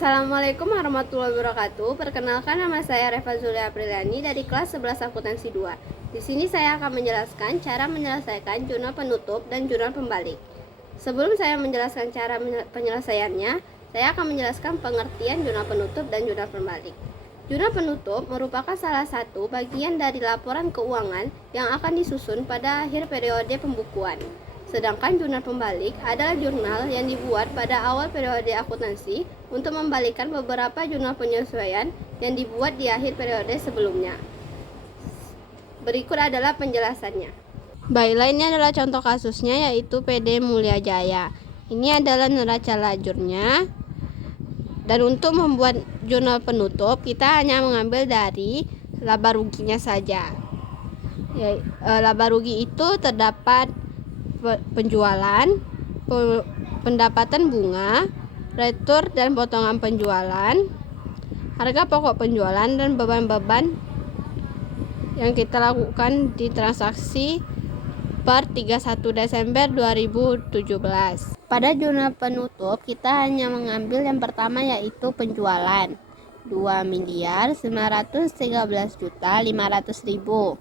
Assalamualaikum warahmatullahi wabarakatuh. Perkenalkan, nama saya Reva Zulia Apriliani dari kelas 11 akuntansi 2. Di sini saya akan menjelaskan cara menyelesaikan jurnal penutup dan jurnal pembalik. Sebelum saya menjelaskan cara penyelesaiannya, saya akan menjelaskan pengertian jurnal penutup dan jurnal pembalik. Jurnal penutup merupakan salah satu bagian dari laporan keuangan yang akan disusun pada akhir periode pembukuan. Sedangkan jurnal pembalik adalah jurnal yang dibuat pada awal periode akuntansi untuk membalikkan beberapa jurnal penyesuaian yang dibuat di akhir periode sebelumnya. Berikut adalah penjelasannya. Baiklah, ini adalah contoh kasusnya, yaitu PD Mulya Jaya. Ini adalah neraca lajurnya. Dan untuk membuat jurnal penutup, kita hanya mengambil dari laba ruginya saja. Laba rugi itu terdapat penjualan, pendapatan bunga, retur dan potongan penjualan, harga pokok penjualan, dan beban-beban yang kita lakukan di transaksi per 31 Desember 2017. Pada jurnal penutup, kita hanya mengambil yang pertama, yaitu penjualan 2.913.500.000,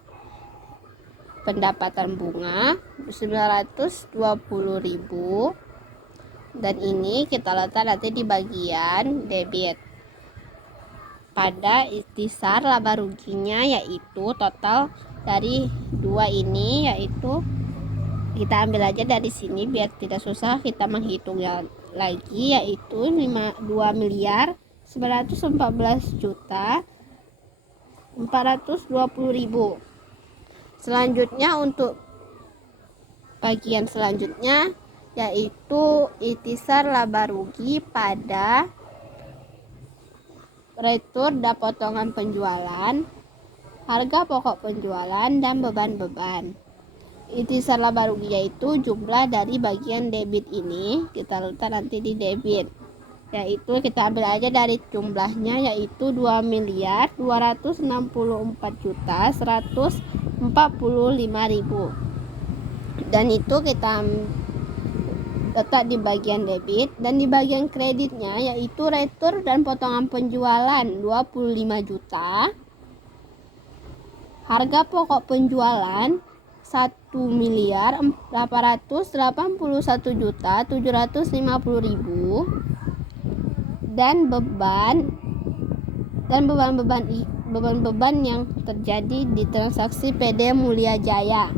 pendapatan bunga 920.000, dan ini kita letak nanti di bagian debit. Pada ikhtisar laba ruginya, yaitu total dari dua ini, yaitu kita ambil aja dari sini biar tidak susah kita menghitungnya lagi, yaitu 2.914.420.000. Selanjutnya, untuk bagian selanjutnya, yaitu ikhtisar laba rugi pada retur dan potongan penjualan, harga pokok penjualan, dan beban-beban. Ikhtisar laba rugi yaitu jumlah dari bagian debit ini, kita letak nanti di debit, yaitu kita ambil aja dari jumlahnya, yaitu 2.264.145.000, dan itu kita letak di bagian debit. Dan di bagian kreditnya, yaitu retur dan potongan penjualan 25 juta, harga pokok penjualan 1.881.750.000, dan beban-beban yang terjadi di transaksi PD Mulya Jaya.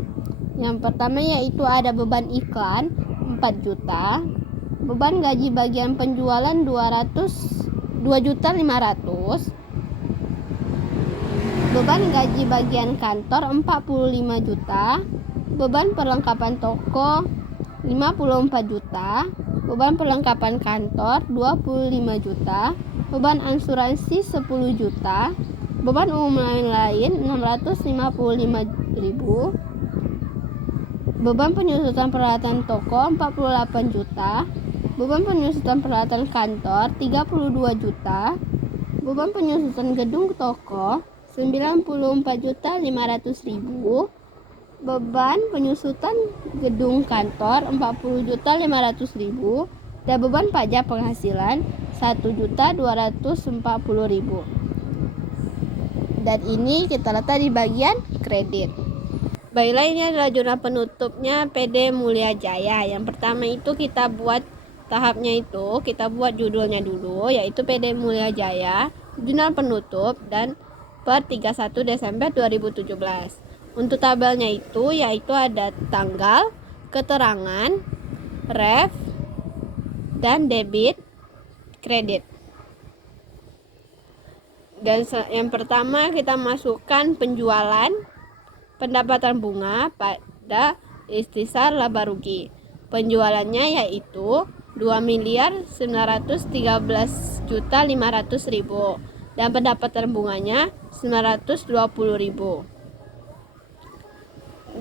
Yang pertama, yaitu ada beban iklan 4 juta, beban gaji bagian penjualan 2.500.000, beban gaji bagian kantor 45 juta, beban perlengkapan toko 54 juta, beban perlengkapan kantor 25 juta, beban asuransi 10 juta, beban umum lain 655.000, beban penyusutan peralatan toko 48 juta, beban penyusutan peralatan kantor 32 juta, beban penyusutan gedung toko 94.500.000, beban penyusutan gedung kantor 40.500.000, dan beban pajak penghasilan 1.240.000. Dan ini kita letak di bagian kredit. Baiklah, ini adalah jurnal penutupnya PD Mulya Jaya. Yang pertama itu kita buat tahapnya, itu kita buat judulnya dulu, yaitu PD Mulya Jaya jurnal penutup dan per 31 Desember 2017. Untuk tabelnya itu, yaitu ada tanggal, keterangan, ref, dan debit, kredit. Dan yang pertama kita masukkan penjualan, pendapatan bunga pada ikhtisar laba rugi. Penjualannya yaitu 2.913.500.000, dan pendapatan bunganya 920.000.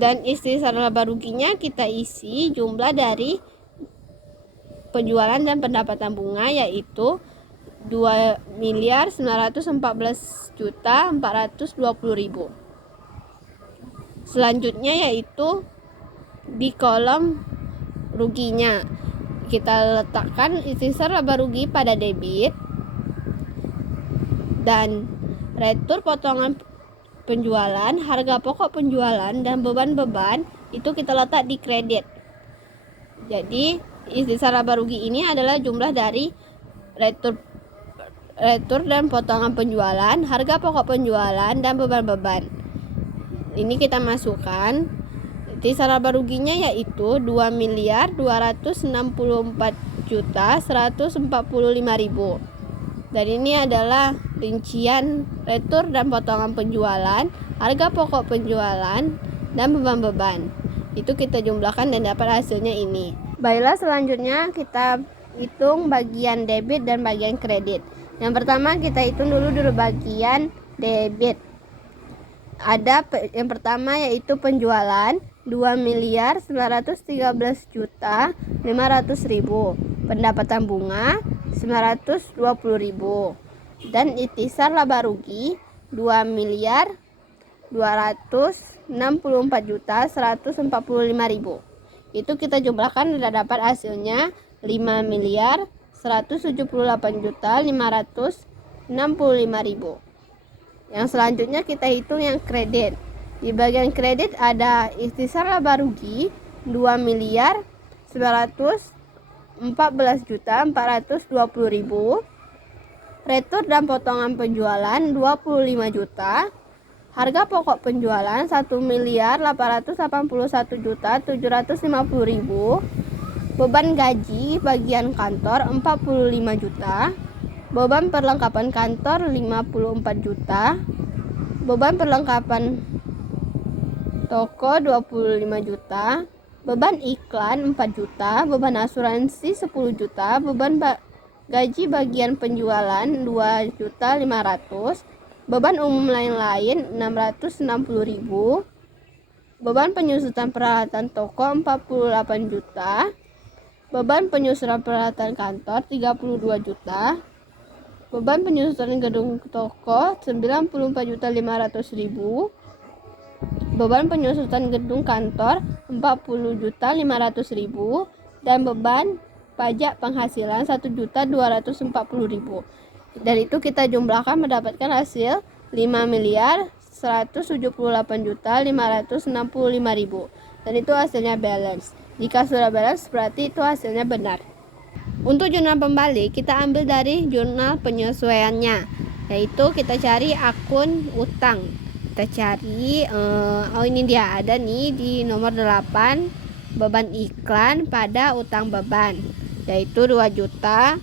Dan ikhtisar laba ruginya kita isi jumlah dari penjualan dan pendapatan bunga, yaitu 2.914.420.000. Selanjutnya, yaitu di kolom ruginya kita letakkan ikhtisar laba rugi pada debit dan retur potongan penjualan, harga pokok penjualan, dan beban-beban itu kita letak di kredit. Jadi ikhtisar laba rugi ini adalah jumlah dari retur dan potongan penjualan, harga pokok penjualan, dan beban-beban. Ini kita masukkan. Ikhtisar laba ruginya yaitu 2.264.145.000. Dan ini adalah rincian retur dan potongan penjualan, harga pokok penjualan, dan beban-beban. Itu kita jumlahkan dan dapat hasilnya ini. Baiklah, selanjutnya kita hitung bagian debit dan bagian kredit. Yang pertama kita hitung dulu bagian debit. Ada yang pertama yaitu penjualan 2.913.500.000, pendapatan bunga 920.000, dan ikhtisar laba rugi 2.264.145.000. Itu kita jumlahkan dan dapat hasilnya 5.178.565.000. Yang selanjutnya kita hitung yang kredit. Di bagian kredit ada ikhtisar laba rugi 2.914.420.000, retur dan potongan penjualan 25 juta, harga pokok penjualan 1.881.750.000, beban gaji bagian kantor 45 juta, beban perlengkapan kantor 54 juta, beban perlengkapan toko 25 juta, beban iklan 4 juta, beban asuransi 10 juta, beban gaji bagian penjualan 2.500.000, beban umum lain-lain 660.000, beban penyusutan peralatan toko 48 juta, beban penyusutan peralatan kantor 32 juta, beban penyusutan gedung toko 94.500.000, beban penyusutan gedung kantor 40.500.000, dan beban pajak penghasilan 1.240.000. Dan itu kita jumlahkan mendapatkan hasil 5.178.565.000. Dan itu hasilnya balance. Jika sudah balance berarti itu hasilnya benar. Untuk jurnal pembalik kita ambil dari jurnal penyesuaiannya, yaitu kita cari akun utang. Kita cari ini dia, ada nih di nomor 8, beban iklan pada utang beban, yaitu 2 juta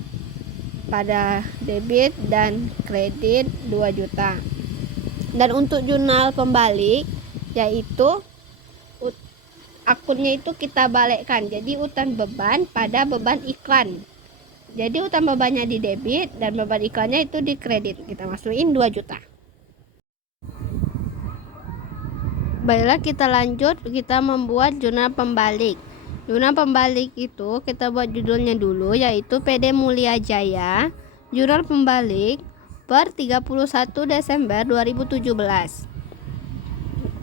pada debit dan kredit 2 juta. Dan untuk jurnal pembalik yaitu akunnya itu kita balikkan, jadi utang beban pada beban iklan. Jadi utang bebannya di debit dan beban iklannya itu di kredit. Kita masukin 2 juta. Baiklah, kita lanjut, kita membuat jurnal pembalik. Jurnal pembalik itu kita buat judulnya dulu, yaitu PD Mulia Jaya, jurnal pembalik per 31 Desember 2017.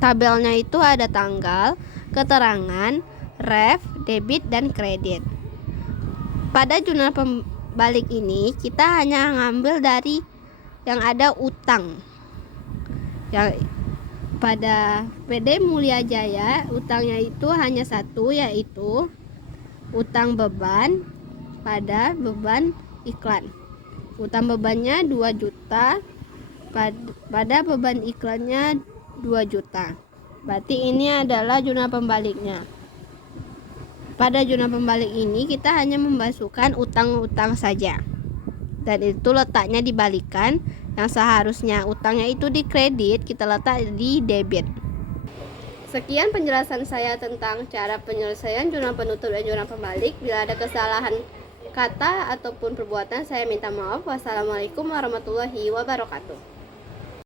Tabelnya itu ada tanggal, keterangan, ref, debit, dan kredit. Pada jurnal pembalik ini kita hanya ngambil dari yang ada utang. Yang pada PD Mulia Jaya utangnya itu hanya satu, yaitu utang beban pada beban iklan. Utang bebannya 2 juta, pada beban iklannya 2 juta. Berarti ini adalah jurnal pembaliknya. Pada jurnal pembalik ini kita hanya memasukkan utang-utang saja. Dan itu letaknya dibalikan. Yang seharusnya utangnya itu di kredit, kita letak di debit. Sekian penjelasan saya tentang cara penyelesaian jurnal penutup dan jurnal pembalik. Bila ada kesalahan kata ataupun perbuatan, saya minta maaf. Wassalamualaikum warahmatullahi wabarakatuh.